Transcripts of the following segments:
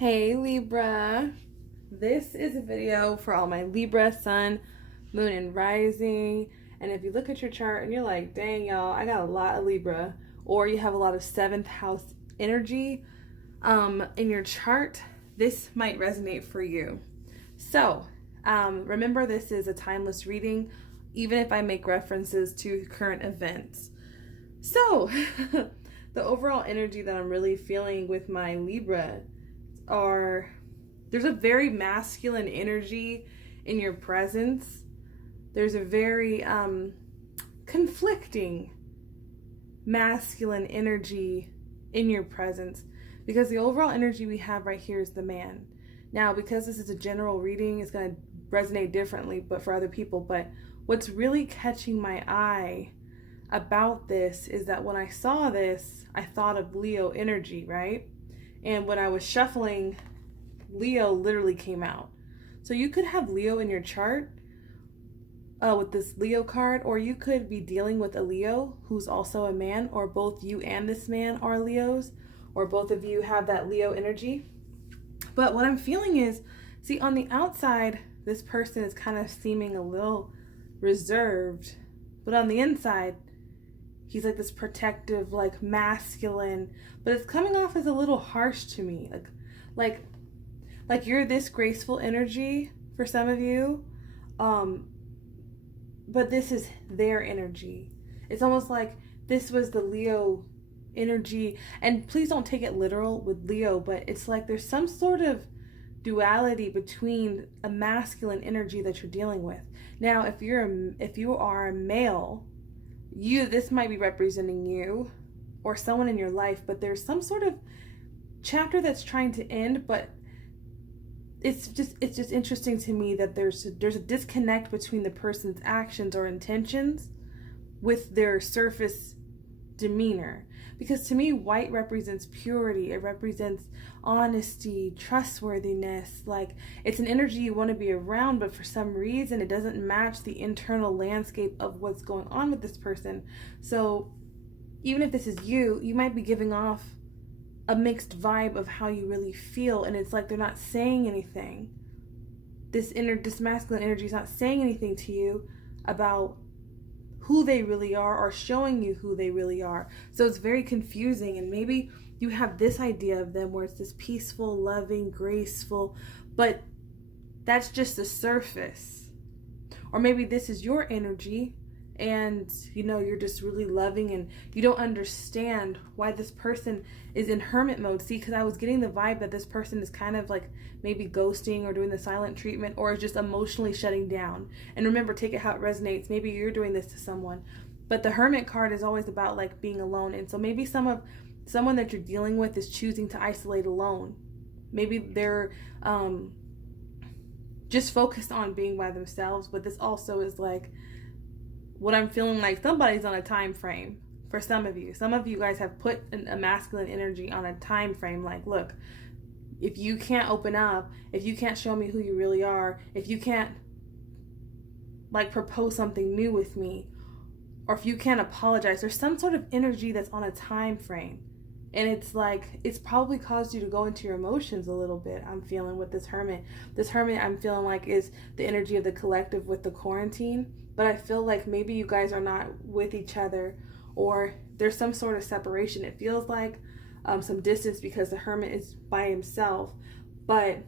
Hey Libra, this is a video for all my Libra, Sun, Moon, and Rising. And if you look at your chart and you're like, dang y'all, I got a lot of Libra, or you have a lot of 7th house energy in your chart, this might resonate for you. So remember, this is a timeless reading, even if I make references to current events. So the overall energy that I'm really feeling with my Libra there's a very masculine energy in your presence. There's a very conflicting masculine energy in your presence, because the overall energy we have right here is the man. Now, because this is a general reading, it's going to resonate differently but for other people. But what's really catching my eye about this is that when I saw this, I thought of Leo energy, right? And when I was shuffling, Leo literally came out. So you could have Leo in your chart with this Leo card, or you could be dealing with a Leo who's also a man, or both you and this man are Leos, or both of you have that Leo energy. But what I'm feeling is, see, on the outside, this person is kind of seeming a little reserved, but on the inside, he's like this protective, like masculine, but it's coming off as a little harsh to me. Like you're this graceful energy for some of you, but this is their energy. It's almost like this was the Leo energy, and please don't take it literal with Leo, but it's like there's some sort of duality between a masculine energy that you're dealing with. Now, if you are a male, this might be representing you or someone in your life, but there's some sort of chapter that's trying to end. But it's just interesting to me that there's a disconnect between the person's actions or intentions with their surface demeanor. Because to me, white represents purity. It represents honesty, trustworthiness. Like, it's an energy you want to be around, but for some reason it doesn't match the internal landscape of what's going on with this person. So even if this is you might be giving off a mixed vibe of how you really feel, and it's like they're not saying anything. This masculine energy is not saying anything to you about who they really are, or showing you who they really are. So it's very confusing, and maybe you have this idea of them where it's this peaceful, loving, graceful, but that's just the surface. Or maybe this is your energy, and you're just really loving, and you don't understand why this person is in hermit mode. See, because I was getting the vibe that this person is kind of like maybe ghosting or doing the silent treatment, or just emotionally shutting down. And remember, take it how it resonates. Maybe you're doing this to someone, but the hermit card is always about like being alone. And so maybe someone that you're dealing with is choosing to isolate alone. Maybe they're just focused on being by themselves. But this also is like what I'm feeling, like somebody's on a time frame. For some of you guys have put a masculine energy on a time frame. Like, look, if you can't open up, if you can't show me who you really are, if you can't like propose something new with me, or if you can't apologize, there's some sort of energy that's on a time frame. And it's like, it's probably caused you to go into your emotions a little bit. I'm feeling with this hermit. This hermit, I'm feeling like, is the energy of the collective with the quarantine. But I feel like maybe you guys are not with each other, or there's some sort of separation. It feels like some distance because the hermit is by himself. But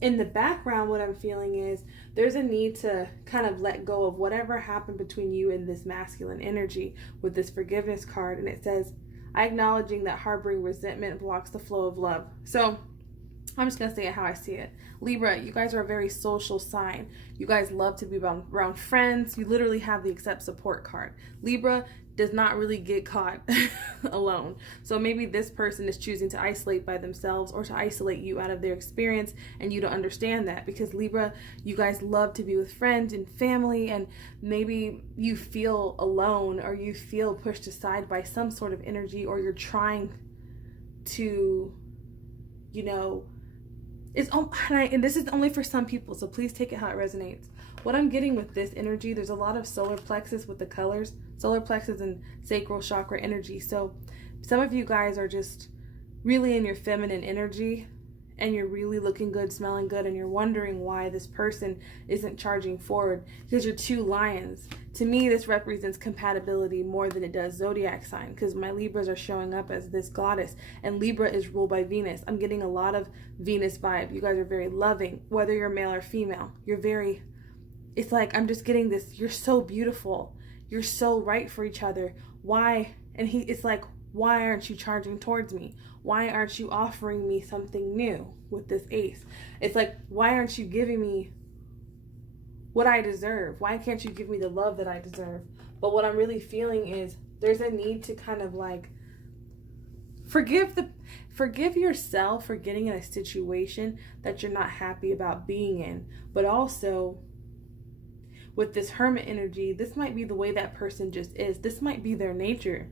in the background, what I'm feeling is there's a need to kind of let go of whatever happened between you and this masculine energy with this forgiveness card. And it says, I acknowledging that harboring resentment blocks the flow of love. So I'm just going to say it how I see it. Libra, you guys are a very social sign. You guys love to be around friends. You literally have the accept support card. Libra does not really get caught alone. So maybe this person is choosing to isolate by themselves, or to isolate you out of their experience, and you don't understand that, because Libra, you guys love to be with friends and family, and maybe you feel alone, or you feel pushed aside by some sort of energy, or you're trying to, and this is only for some people, so please take it how it resonates. What I'm getting with this energy, there's a lot of solar plexus with the colors, solar plexus and sacral chakra energy. So some of you guys are just really in your feminine energy, and you're really looking good, smelling good, and you're wondering why this person isn't charging forward because you're two lions. To me, this represents compatibility more than it does zodiac sign, because my Libras are showing up as this goddess, and Libra is ruled by Venus. I'm getting a lot of Venus vibe. You guys are very loving, whether you're male or female. You're very, it's like, I'm just getting this, you're so beautiful. You're so right for each other. Why? And it's like, why aren't you charging towards me? Why aren't you offering me something new with this ace? It's like, why aren't you giving me what I deserve? Why can't you give me the love that I deserve? But what I'm really feeling is there's a need to kind of like forgive yourself for getting in a situation that you're not happy about being in. But also, with this Hermit energy, this might be the way that person just is. This might be their nature.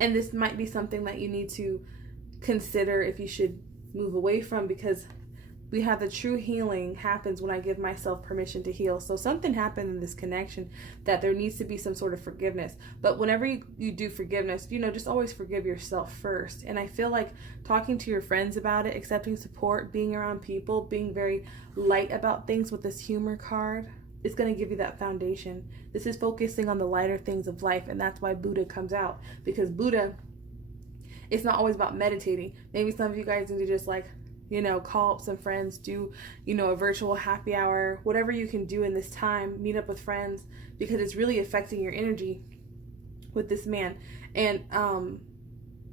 And this might be something that you need to consider if you should move away from, because we have the true healing happens when I give myself permission to heal. So something happened in this connection that there needs to be some sort of forgiveness. But whenever you do forgiveness, just always forgive yourself first. And I feel like talking to your friends about it, accepting support, being around people, being very light about things with this humor card, it's going to give you that foundation. This is focusing on the lighter things of life, and that's why Buddha comes out, because Buddha, it's not always about meditating. Maybe some of you guys need to just call up some friends, do, a virtual happy hour, whatever you can do in this time, meet up with friends, because it's really affecting your energy with this man. And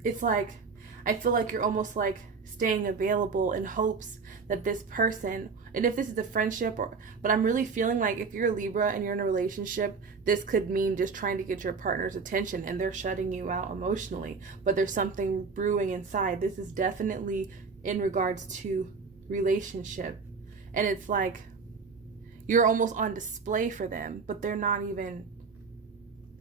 it's like, I feel like you're almost like staying available in hopes that this person, and if this is a friendship, but I'm really feeling like if you're a Libra and you're in a relationship, this could mean just trying to get your partner's attention and they're shutting you out emotionally, but there's something brewing inside. This is definitely in regards to relationship, and it's like you're almost on display for them, but they're not even.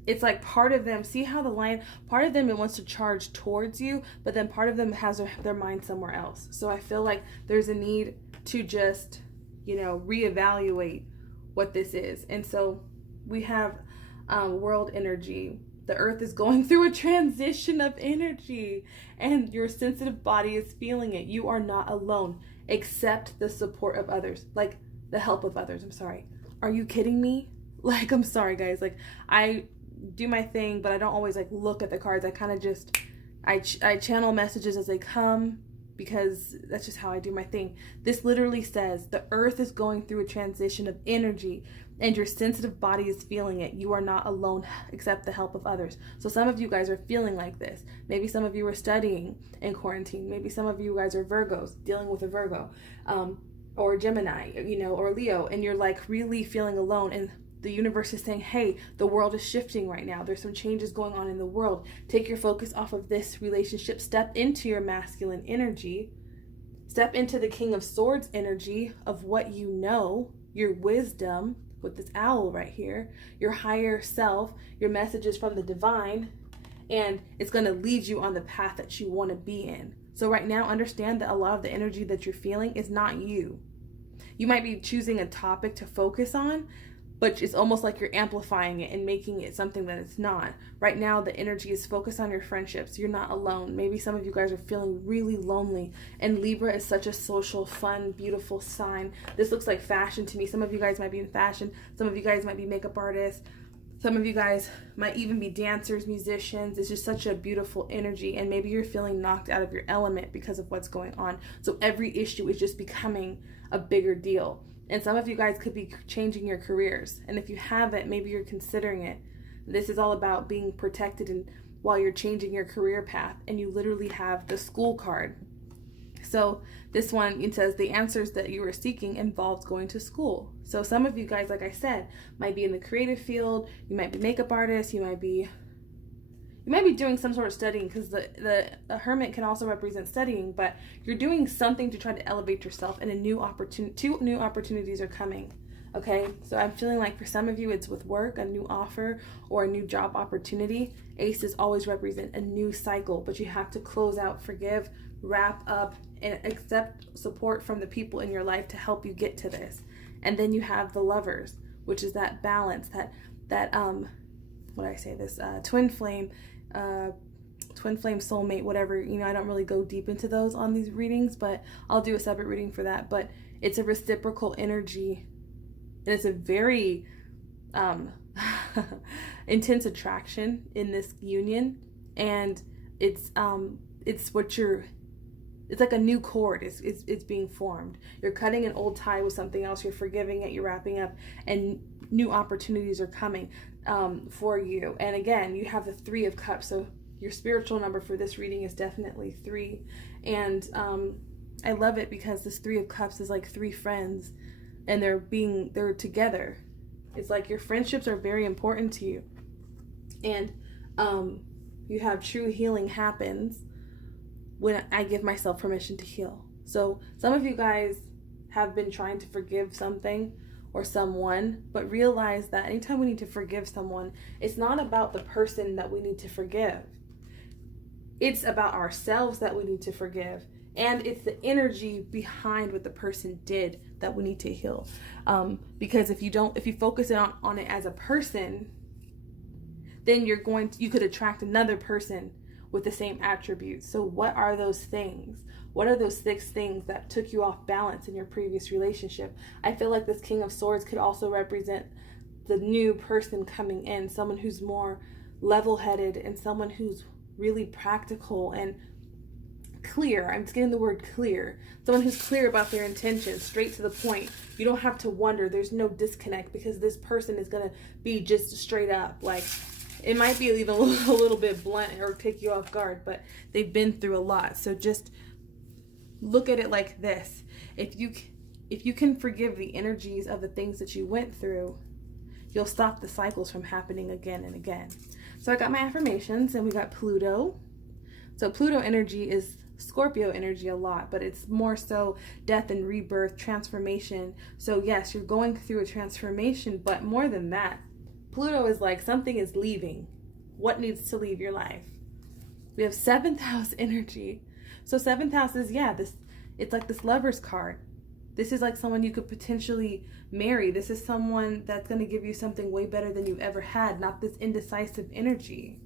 It's like part of them, see how the lion, part of them it wants to charge towards you, but then part of them has their mind somewhere else. So I feel like there's a need to just, reevaluate what this is. And so we have world energy. The earth is going through a transition of energy, and your sensitive body is feeling it. You are not alone. Accept the support of others, like the help of others. I'm sorry. Are you kidding me? Like, I'm sorry, guys. Like, I do my thing, but I don't always look at the cards. I kind of just I channel messages as they come, because that's just how I do my thing. This literally says the earth is going through a transition of energy, and your sensitive body is feeling it. You are not alone. Accept the help of others. So some of you guys are feeling like this. Maybe some of you are studying in quarantine. Maybe some of you guys are Virgos, dealing with a Virgo, or Gemini, or Leo, and you're really feeling alone. And the universe is saying, hey, the world is shifting right now. There's some changes going on in the world. Take your focus off of this relationship. Step into your masculine energy. Step into the King of Swords energy of what you know, your wisdom with this owl right here, your higher self, your messages from the divine, and it's going to lead you on the path that you want to be in. So right now, understand that a lot of the energy that you're feeling is not you. You might be choosing a topic to focus on, but it's almost like you're amplifying it and making it something that it's not. Right now, the energy is focused on your friendships. You're not alone. Maybe some of you guys are feeling really lonely. And Libra is such a social, fun, beautiful sign. This looks like fashion to me. Some of you guys might be in fashion. Some of you guys might be makeup artists. Some of you guys might even be dancers, musicians. It's just such a beautiful energy. And maybe you're feeling knocked out of your element because of what's going on. So every issue is just becoming a bigger deal. And some of you guys could be changing your careers. And if you haven't, maybe you're considering it. This is all about being protected and while you're changing your career path. And you literally have the school card. So this one, it says the answers that you are seeking involves going to school. So some of you guys, like I said, might be in the creative field. You might be makeup artists. You might be doing some sort of studying, because the hermit can also represent studying, but you're doing something to try to elevate yourself, and two new opportunities are coming. Okay, so I'm feeling like for some of you it's with work, a new offer or a new job opportunity. Aces always represent a new cycle, but you have to close out, forgive, wrap up, and accept support from the people in your life to help you get to this. And then you have the Lovers, which is that balance, that twin twin flame, soulmate, whatever, you know, I don't really go deep into those on these readings, but I'll do a separate reading for that. But it's a reciprocal energy, and it's a very intense attraction in this union, and it's what you're, it's like a new cord. It's being formed. You're cutting an old tie with something else. You're forgiving it. You're wrapping up, and new opportunities are coming for you. And again, you have the 3 of Cups. So your spiritual number for this reading is definitely 3. And I love it because this 3 of Cups is like 3 friends, and they're together. It's like your friendships are very important to you, and you have true healing happens when I give myself permission to heal. So some of you guys have been trying to forgive something or someone, but realize that anytime we need to forgive someone, it's not about the person that we need to forgive. It's about ourselves that we need to forgive. And it's the energy behind what the person did that we need to heal. Because if you focus on it as a person, then you could attract another person with the same attributes. So what are those things? What are those 6 things that took you off balance in your previous relationship? I feel like this King of Swords could also represent the new person coming in, someone who's more level-headed and someone who's really practical and clear. I'm just getting the word clear. Someone who's clear about their intentions, straight to the point. You don't have to wonder. There's no disconnect because this person is going to be just straight up. Like, it might be even a little bit blunt or take you off guard, but they've been through a lot. So just look at it like this. If you can forgive the energies of the things that you went through, you'll stop the cycles from happening again and again. So I got my affirmations, and we got Pluto. So Pluto energy is Scorpio energy a lot, but it's more so death and rebirth, transformation. So yes, you're going through a transformation, but more than that, Pluto is like something is leaving. What needs to leave your life? We have 7th house energy. So 7th house is, it's like this Lover's card. This is like someone you could potentially marry. This is someone that's going to give you something way better than you've ever had, not this indecisive energy.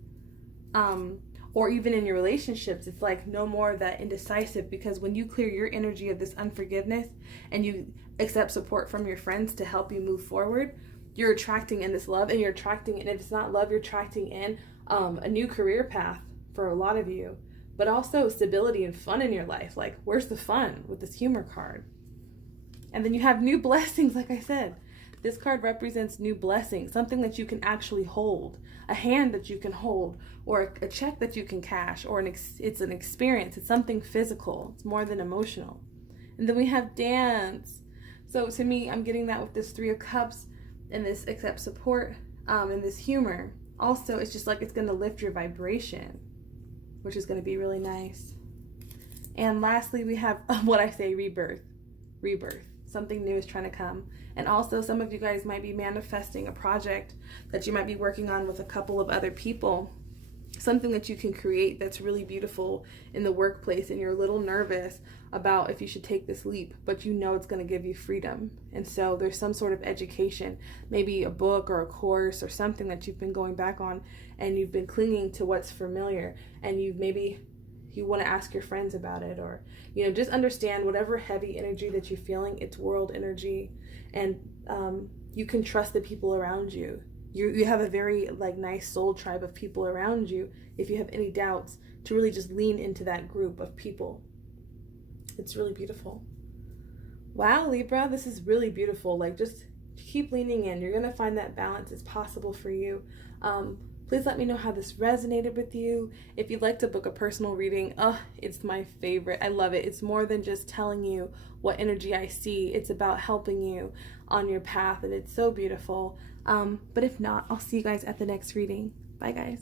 Or even in your relationships, it's like no more of that indecisive, because when you clear your energy of this unforgiveness and you accept support from your friends to help you move forward, you're attracting in this love, and you're attracting, and if it's not love, you're attracting in a new career path for a lot of you, but also stability and fun in your life. Like, where's the fun with this humor card? And then you have new blessings, like I said. This card represents new blessings, something that you can actually hold, a hand that you can hold, or a check that you can cash, or it's an experience. It's something physical. It's more than emotional. And then we have dance. So to me, I'm getting that with this 3 of Cups and this accept support and this humor. Also, it's just like it's going to lift your vibration, which is going to be really nice. And lastly, we have what I say, rebirth. Something new is trying to come. And also, some of you guys might be manifesting a project that you might be working on with a couple of other people. Something that you can create that's really beautiful in the workplace, and you're a little nervous about if you should take this leap, but you know it's going to give you freedom. And so there's some sort of education, maybe a book or a course or something that you've been going back on, and you've been clinging to what's familiar, and you want to ask your friends about it, or just understand whatever heavy energy that you're feeling, it's world energy, and you can trust the people around you. You have a very nice soul tribe of people around you. If you have any doubts, to really just lean into that group of people. It's really beautiful. Wow, Libra, this is really beautiful. Just keep leaning in. You're gonna find that balance is possible for you. Please let me know how this resonated with you. If you'd like to book a personal reading, it's my favorite. I love it. It's more than just telling you what energy I see. It's about helping you on your path, and it's so beautiful. But if not, I'll see you guys at the next reading. Bye, guys.